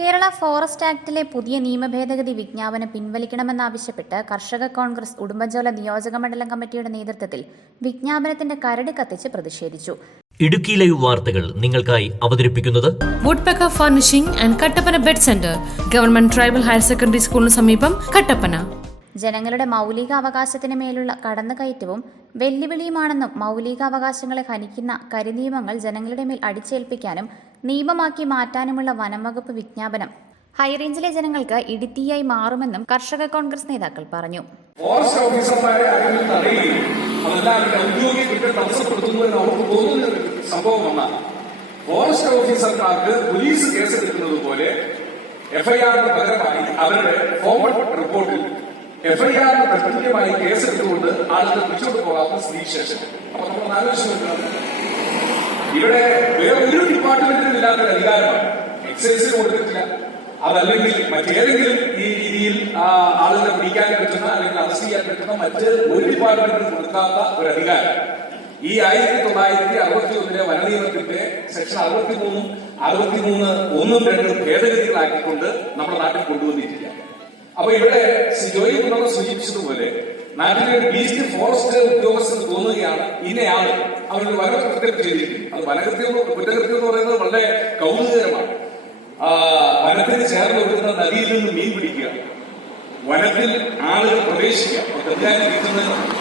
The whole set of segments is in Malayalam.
കേരള ഫോറസ്റ്റ് ആക്ടിലെ പുതിയ നിയമഭേദഗതി വിജ്ഞാപനം പിൻവലിക്കണമെന്നാവശ്യപ്പെട്ട് കർഷക കോൺഗ്രസ് ഉടുമ്പൻചോല നിയോജക മണ്ഡലം കമ്മിറ്റിയുടെ നേതൃത്വത്തിൽ വിജ്ഞാപനത്തിന്റെ കരട് കത്തിച്ച് പ്രതിഷേധിച്ചു. ഇടുക്കി ലൈവ് വാർത്തകൾ നിങ്ങൾക്കായി അവതരിപ്പിക്കുന്നത് woodpecker furnishing and Kattappana bed centre government tribal higher secondary സ്കൂളിന് സമീപം കട്ടപ്പന. ജനങ്ങളുടെ മൗലിക അവകാശത്തിന് മേലുള്ള കടന്നുകയറ്റവും വെല്ലുവിളിയുമാണെന്നും മൗലികാവകാശങ്ങളെ ഹനിക്കുന്ന കരിനിയമങ്ങൾ ജനങ്ങളുടെ മേൽ അടിച്ചേൽപ്പിക്കാനും നിയമമാക്കി മാറ്റാനുമുള്ള വനംവകുപ്പ് വിജ്ഞാപനം. ഹൈറേഞ്ചിലെ ജനങ്ങൾക്ക് ഇടിത്തീയായി മാറുമെന്നും കർഷക കോൺഗ്രസ് നേതാക്കൾ പറഞ്ഞു. ഫോറസ്റ്റ് ഓഫീസർമാർക്ക് പോലീസ് കേസെടുക്കുന്നത് പോലെ എഫ്ഐആറിന് പകരമായി അവരുടെ ഫോർവേഡ് റിപ്പോർട്ടിൽ എഫ്ഐആറിന് പ്രത്യേകമായി കേസെടുത്തുകൊണ്ട് ആളുകൾ പിടിച്ചോട്ട് പോകാവുന്ന സ്ഥിതിവിശേഷം അപ്പൊ നമ്മൾ നോക്കണം ഇവിടെ വേറെ ഒരു ഡിപ്പാർട്ട്മെന്റിനും ഇല്ലാത്ത അധികാരമാണ്. എക്സൈസിന് കൊടുത്തിട്ടില്ല. അതല്ലെങ്കിൽ മറ്റേതെങ്കിലും ഈ രീതിയിൽ ആളുകളെ പിടിക്കാൻ പറ്റുന്ന അല്ലെങ്കിൽ അറസ്റ്റ് ചെയ്യാൻ പറ്റുന്ന മറ്റ് ഒരു ഡിപ്പാർട്ട്മെന്റിനും കൊടുക്കാത്ത ഒരു അധികാരം. ഈ ആയിരത്തി തൊള്ളായിരത്തി അറുപത്തി ഒന്നിലെ വനനിയമത്തിന്റെ സെക്ഷൻ അറുപത്തി മൂന്നും അറുപത്തി മൂന്ന് ഒന്നും രണ്ടും ഭേദഗതികളാക്കിക്കൊണ്ട് നമ്മുടെ നാട്ടിൽ കൊണ്ടുവന്നിട്ടില്ല. അപ്പൊ ഇവിടെ ശ്രീ ജോയി കുമാർ സൂചിപ്പിച്ചതുപോലെ നാട്ടിലെ ബീസ്റ്റ് ഫോറസ്റ്റ് ഉദ്യോഗസ്ഥർ തോന്നുകയാണ് ഇന്നയാൾ. അവരൊരു വനകൃത്യം ചെയ്തിരിക്കുന്നത് അത് വനകൃത്യം കുറ്റകൃത്യം എന്ന് പറയുന്നത് വളരെ കൗതുകരമാണ് വനത്തിന് ചേർന്ന് കൊടുക്കുന്ന നദിയിൽ നിന്ന് മീൻ പിടിക്കുക. വനത്തിൽ ആളുകൾ പ്രവേശിക്കുക.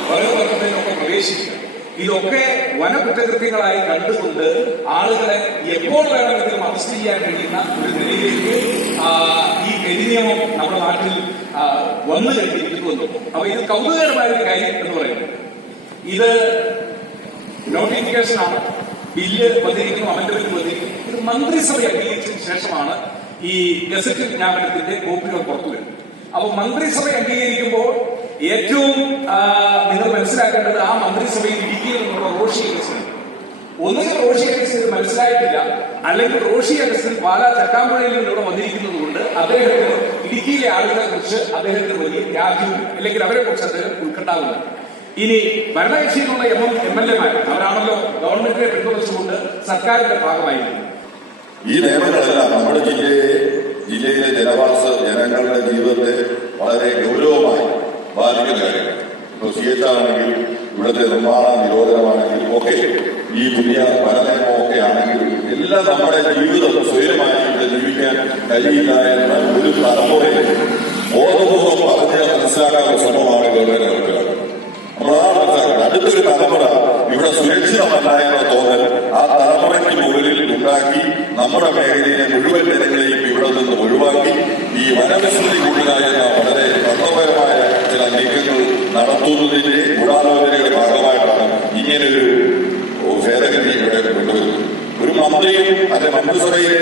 വനവർദ്ധനൊക്കെ പ്രവേശിക്കുക. ഇതൊക്കെ വനകുറ്റകൃത്യങ്ങളായി കണ്ടുകൊണ്ട് ആളുകളെ എപ്പോൾ വേണമെങ്കിലും അറസ്റ്റ് ചെയ്യാൻ കഴിയുന്ന ഒരു നിലയിലേക്ക് ഈ കരിനിയമം നാട്ടിൽ വന്നു കഴിഞ്ഞിരിക്കുന്നു അപ്പൊ ഇത് കൗതുകകരമായ ഒരു കാര്യം എന്ന് പറയുന്നത്. ഇത് നോട്ടിഫിക്കേഷനാണ് ബില്ല് വന്നിരിക്കുന്നു അമൻഡമെന്റ് വന്നിരിക്കുന്നു. ഇത് മന്ത്രിസഭ അംഗീകരിച്ചതിന് ശേഷമാണ് ഈ ഗസറ്റ് വിജ്ഞാപനത്തിന്റെ കോപ്പികൾ പുറത്തു വരുന്നത്. അപ്പൊ മന്ത്രിസഭ അംഗീകരിക്കുമ്പോൾ ഏറ്റവും നിങ്ങൾ മനസ്സിലാക്കേണ്ടത് ആ മന്ത്രിസഭയിൽ ഇരിക്കുക എന്നുള്ള റോഷി അഗസ്റ്റിൻ ഒന്നുകിൽ റോഷി അഗസ്റ്റിൻ ഇത് മനസ്സിലായിട്ടില്ല. അല്ലെങ്കിൽ റോഷി അഗസ്റ്റിൻ പാലാ ചക്കാമ്പുഴയിൽ നിന്ന് ഇവിടെ വന്നിരിക്കുന്നത് കൊണ്ട് അദ്ദേഹത്തിന് ഇടുക്കിയിലെ ആളുകളെ കുറിച്ച് അദ്ദേഹത്തിന് വലിയ രാജ്യവും അല്ലെങ്കിൽ അവരെ കുറിച്ച് അദ്ദേഹം ഉൾക്കണ്ടാവുന്നുണ്ട് ഇനി ഭരണകക്ഷിയിലുള്ള എം എം എം എൽ എമാർ അവരാണല്ലോ ഗവൺമെന്റിനെ പിന്തുണച്ചുകൊണ്ട് സർക്കാരിന്റെ ഭാഗമായിരുന്നു. ഈ നിയമങ്ങളെല്ലാം നമ്മുടെ ജില്ലയെ ജില്ലയിലെ ജനവാസ ജനങ്ങളുടെ ജീവിതത്തെ വളരെ ഗൗരവമായി ബാധിക്കുന്ന കാര്യങ്ങൾ ഇപ്പൊ സി എച്ച് ആണെങ്കിലും ഇവിടുത്തെ നിർമ്മാണ നിരോധനമാണെങ്കിലും ഒക്കെ ഈ പുതിയ വനനിയമമൊക്കെ ആണെങ്കിലും എല്ലാം നമ്മുടെ ജീവിതം സ്വയമായി ഇവിടെ ജീവിക്കാൻ കഴിയില്ല എന്ന ഒരു തലമുറയെ ബോധപൂർവം പറഞ്ഞ് മനസ്സിലാക്കാനുള്ള ശ്രമമാണ് ഗവൺമെന്റ് നടത്തുന്നത്. നമ്മളാണ് മനസ്സിലാക്കുന്നത് അടുത്തൊരു തലമുറ ഇവിടെ സുരക്ഷിതമല്ല എന്ന തോന്നൽ ആ തലമുറയ്ക്ക് മുകളിൽ ഉണ്ടാക്കി നമ്മുടെ മേഖലയിലെ മുഴുവൻ ഭേദഗതി ഇവിടെ കൊണ്ടുവരുന്നത് ഒരു മന്ത്രിയും മന്ത്രിസഭയിലെ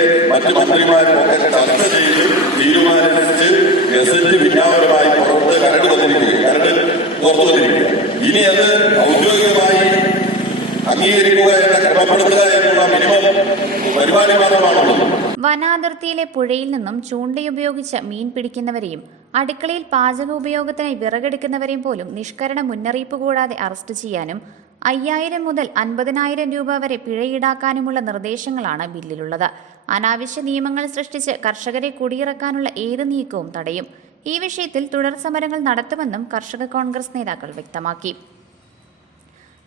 മന്ത്രിമാരും ഒക്കെ ചർച്ച ചെയ്ത് തീരുമാനിച്ച് ഗസറ്റ് വിജ്ഞാപനമായി പുറത്ത് കരട് വന്നിരിക്കുക കരട് ഇനി അത് ഔദ്യോഗികമായി അംഗീകരിക്കുക എന്ന ക്രമപ്പെടുത്തുക എന്നുള്ള മിനിമം പരിപാടി മാത്രമാണുള്ളത്. വനാതിർത്തിയിലെ പുഴയിൽ നിന്നും ചൂണ്ടയുപയോഗിച്ച് മീൻ പിടിക്കുന്നവരെയും അടുക്കളയിൽ പാചക ഉപയോഗത്തിനായി വിറകെടുക്കുന്നവരെയും പോലും നിഷ്കരണ മുന്നറിയിപ്പ് കൂടാതെ അറസ്റ്റ് ചെയ്യാനും അയ്യായിരം മുതൽ അൻപതിനായിരം രൂപ വരെ പിഴ ഈടാക്കാനുമുള്ള നിർദ്ദേശങ്ങളാണ് ബില്ലിലുള്ളത്. അനാവശ്യ നിയമങ്ങൾ സൃഷ്ടിച്ച് കർഷകരെ കുടിയിറക്കാനുള്ള ഏത് നീക്കവും തടയും. ഈ വിഷയത്തിൽ തുടർ സമരങ്ങൾ നടത്തുമെന്നും കർഷക കോൺഗ്രസ് നേതാക്കൾ വ്യക്തമാക്കി.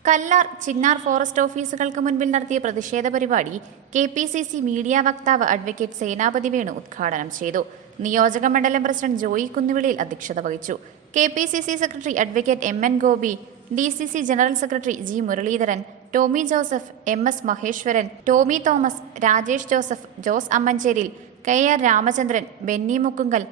കല്ലാർ ചിന്നാർ ഫോറസ്റ്റ് ഓഫീസുകൾക്ക് മുൻപിൽ നടത്തിയ പ്രതിഷേധ പരിപാടി K P C C media വക്താവ് അഡ്വക്കേറ്റ് സേനാപതി വേണു ഉദ്ഘാടനം ചെയ്തു. നിയോജക മണ്ഡലം പ്രസിഡന്റ് ജോയി കുന്നുവിളിയിൽ അധ്യക്ഷത വഹിച്ചു. K P C C secretary advocate M N Gopi D C C general secretary G Muraleedharan Tomy Joseph M S Maheshwaran Tomy Thomas Rajesh Joseph Jose Ammancheril K R Ramachandran Benny Mukkungal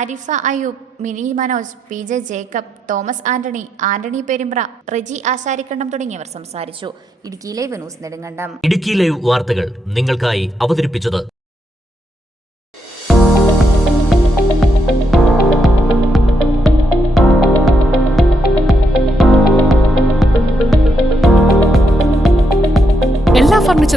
Arifa Ayub Mini Manoj P J Jacob Thomas Antony Antony Perumbra Reji Asharikandam തുടങ്ങിയവർ സംസാരിച്ചു. Idukki live news Nedumkandam. Idukki live വാർത്തകൾ നിങ്ങൾക്കായി അവതരിപ്പിച്ചത്